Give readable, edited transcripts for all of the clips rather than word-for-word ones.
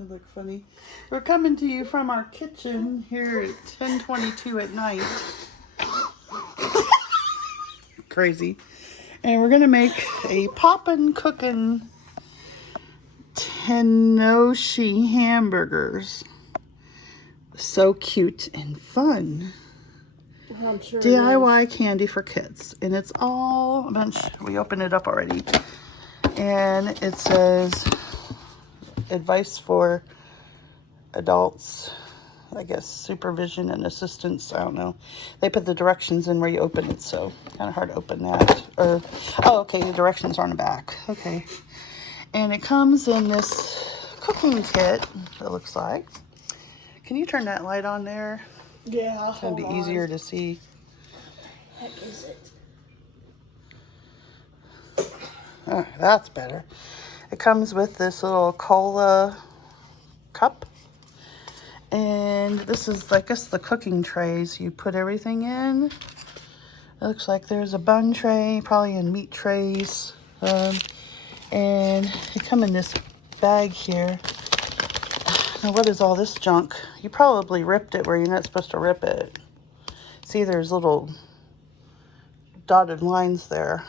They look funny. We're coming to you from our kitchen here at 10:22 at night. Crazy. And we're going to make a Popin Cookin Tanoshii hamburgers. So cute and fun. I'm sure DIY candy for kids. And it's all a bunch. We opened it up already. And it says advice for adults, I guess supervision and assistance. I don't know. They put the directions in where you open it, so kind of hard to open that. Or, oh, okay, the directions are on the back. Okay. And it comes in this cooking kit, it looks like. Can you turn that light on there? Yeah, It's going to be easier to see. Heck is it? Oh, that's better. It comes with this little cola cup. And this is, I guess, the cooking trays. You put everything in. It looks like there's a bun tray, probably in meat trays. And they come in this bag here. Now, what is all this junk? You probably ripped it where you're not supposed to rip it. See, there's little dotted lines there.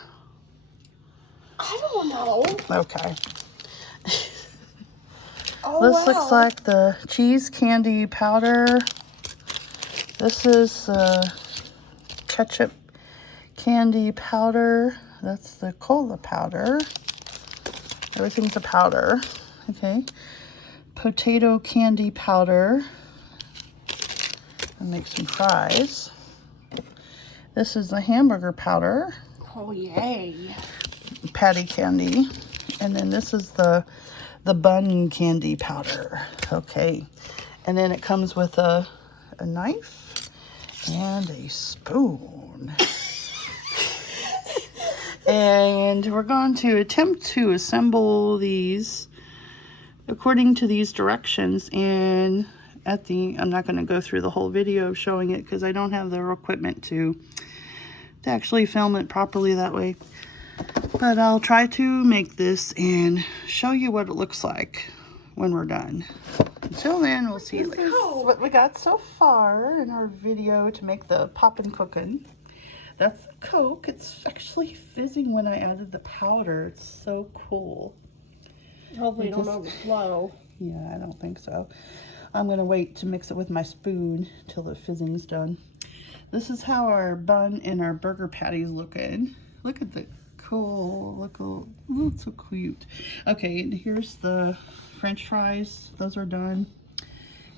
I don't know. Okay. Oh, This looks like the cheese candy powder. This is ketchup candy powder. That's the cola powder. Everything's a powder. Okay. Potato candy powder. I'll make some fries. This is the hamburger powder. Oh, yay. Patty candy. And then this is the bun candy powder. Okay. And then it comes with a knife and a spoon. And we're going to attempt to assemble these according to these directions. And I'm not going to go through the whole video showing it because I don't have the equipment to actually film it properly that way. But I'll try to make this and show you what it looks like when we're done. Until then, we'll see what we got so far in our video to make the Popin Cookin. That's the Coke. It's actually fizzing when I added the powder. It's so cool. Hopefully it don't overflow. Yeah, I don't think so. I'm going to wait to mix it with my spoon till the fizzing's done. This is how our bun and our burger patties looking. Look at the cool, oh, it's so cute. Okay, and here's the French fries. Those are done.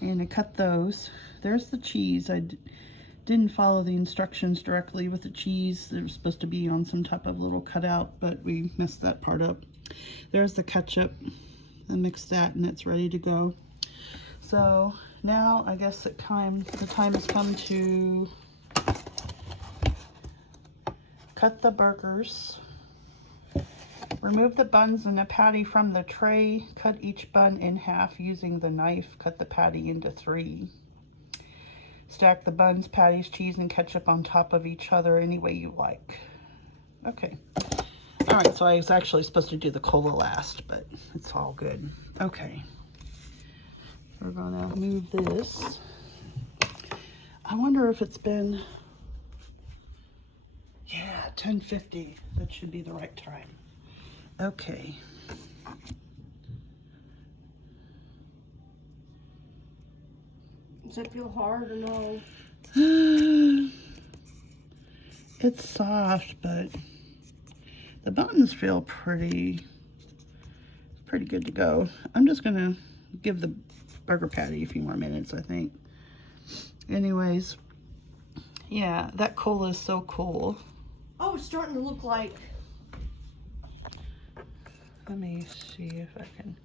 And I cut those. There's the cheese. I didn't follow the instructions directly with the cheese. They were supposed to be on some type of little cutout, but we messed that part up. There's the ketchup. I mixed that and it's ready to go. So now I guess the time has come to cut the burgers. Remove the buns and the patty from the tray. Cut each bun in half using the knife. Cut the patty into 3. Stack the buns, patties, cheese, and ketchup on top of each other any way you like. Okay. All right, so I was actually supposed to do the cola last, but it's all good. Okay. We're gonna move this. I wonder if it's been, yeah, 10:50. That should be the right time. Okay. Does it feel hard or no? It's soft, but the buttons feel pretty good to go. I'm just gonna give the burger patty a few more minutes, I think. Anyways, yeah, that cola is so cool. Oh, it's starting to look like. Let me see if I can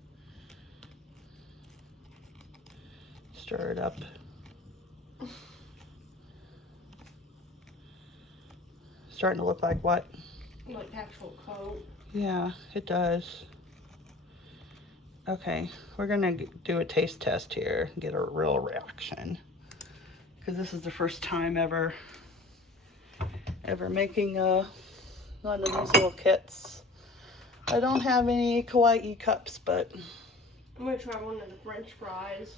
stir it up. Starting to look like what? Like actual Coke. Yeah, it does. Okay, we're gonna do a taste test here and get a real reaction. Because this is the first time ever making one of these little kits. I don't have any kawaii cups, but I'm gonna try one of the French fries.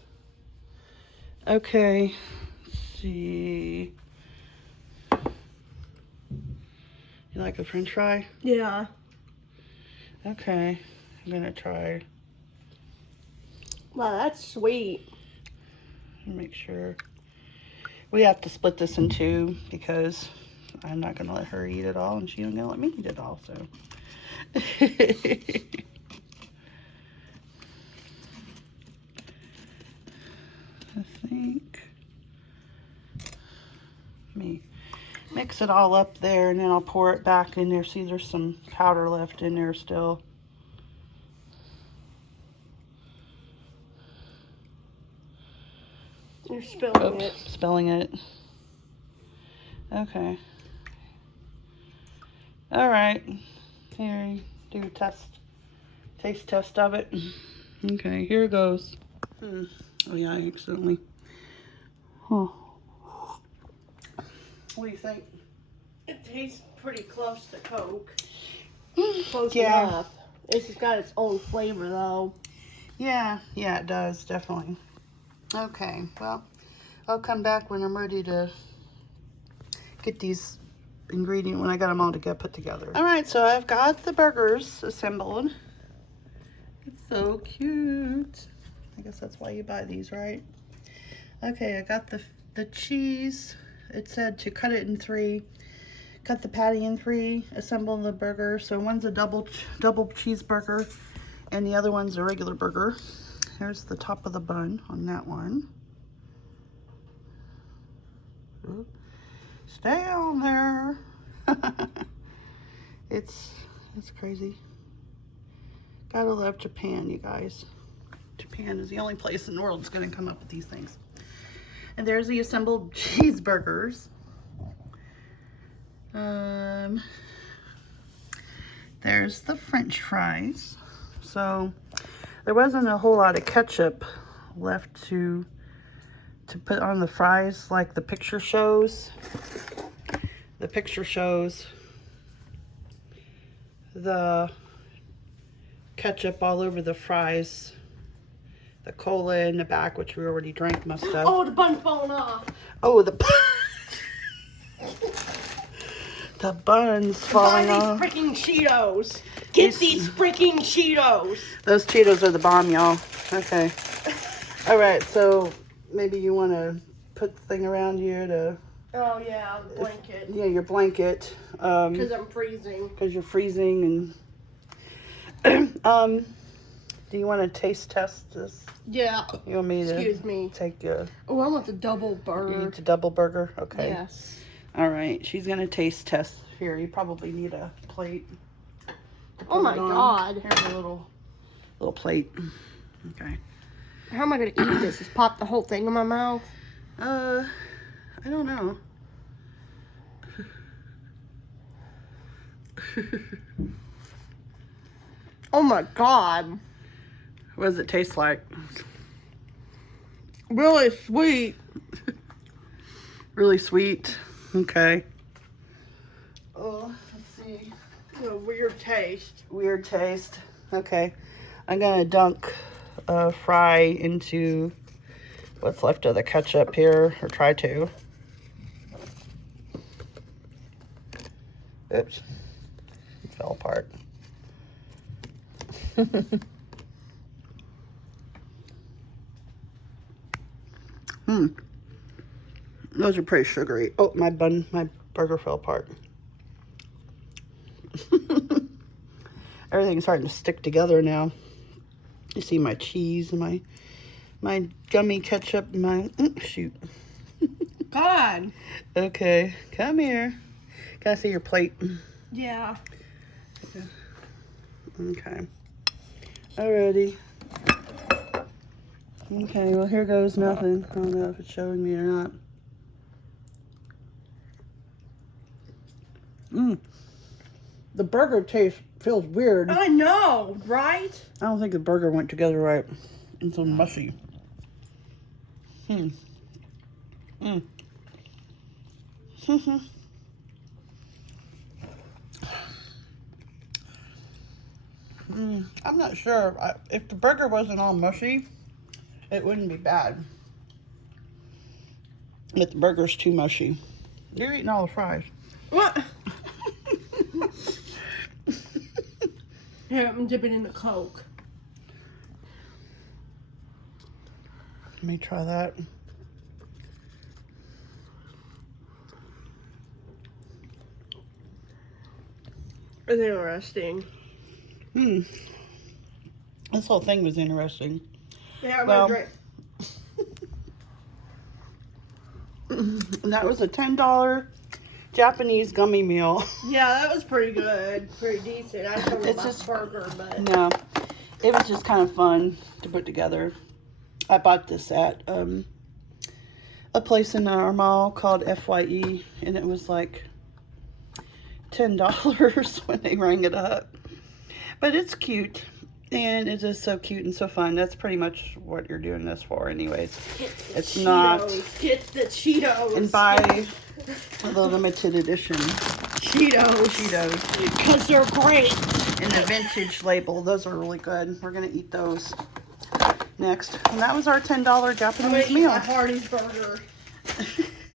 Okay. Let's see. You like a French fry? Yeah. Okay. I'm gonna try. Wow, that's sweet. Make sure. We have to split this in two because I'm not gonna let her eat it all, and she ain't gonna let me eat it all. So. I think. Let me mix it all up there, and then I'll pour it back in there. See, there's some powder left in there still. You're spilling it. Spilling it. Okay. All right. Here, do a taste test of it. Okay, here it goes. Oh yeah, I accidentally. Huh. What do you think? It tastes pretty close to Coke. Mm, Close yeah. enough. It's just got its own flavor though. Yeah, it does, definitely. Okay, well, I'll come back when I'm ready to get these ingredients, when I got them all put together. All right, so I've got the burgers assembled. It's so cute. I guess that's why you buy these, right? Okay, I got the cheese. It said to cut it in 3. Cut the patty in 3, assemble the burger. So one's a double cheeseburger and the other one's a regular burger. Here's the top of the bun on that one. Ooh. Stay on there. It's crazy. Gotta love Japan, you guys. Japan is the only place in the world that's gonna come up with these things. And there's the assembled cheeseburgers. There's the French fries. So there wasn't a whole lot of ketchup left to put on the fries like the picture shows. The picture shows the ketchup all over the fries, the cola in the back, which we already drank most of. Oh, the bun's falling off. Oh, the bun's falling off. Buy these freaking Cheetos. Get these freaking Cheetos. Those Cheetos are the bomb, y'all. Okay. All right, so maybe you want to put the thing around you to... Oh, yeah, blanket. Yeah, your blanket. Because I'm freezing. Because you're freezing. And do you want to taste test this? Yeah. You want me to... Excuse me. Take a... Oh, I want the double burger. You need the double burger? Okay. Yes. All right, she's going to taste test. Here, you probably need a plate. Oh my God. Here's a little plate. Okay. How am I going to eat this? Just pop the whole thing in my mouth? I don't know. Oh my God. What does it taste like? Really sweet. Really sweet. Okay. Oh, let's see. A weird taste. Weird taste. Okay. I'm gonna dunk a fry into what's left of the ketchup here, or try to. Oops. It fell apart. Those are pretty sugary. Oh, my burger fell apart. Everything's starting to stick together now. You see my cheese and my gummy ketchup and my shoot. God. Okay, come here. Can I see your plate? Yeah. Okay. Alrighty. Okay, well here goes nothing. I don't know if it's showing me or not. The burger taste feels weird. I know, right? I don't think the burger went together right. It's so mushy. I'm not sure. If the burger wasn't all mushy, it wouldn't be bad. But the burger's too mushy. You're eating all the fries. What? Here, I'm dipping in the Coke. Let me try that. It's interesting. This whole thing was interesting. Yeah, I'm Well, gonna drink. That was a $10 Japanese gummy meal. Yeah, that was pretty good. Pretty decent. I don't know It's about just- burger, but No, it was just kind of fun to put together. I bought this at a place in our mall called FYE, and it was like $10 when they rang it up. But it's cute, and it is so cute and so fun. That's pretty much what you're doing this for anyways. It's Cheetos. not. Get the Cheetos. And buy the limited edition Cheetos. Cheetos. Because they're great. And the vintage label. Those are really good. We're going to eat those next. And that was our $10 I'm gonna Japanese eat meal. my Hardee's burger.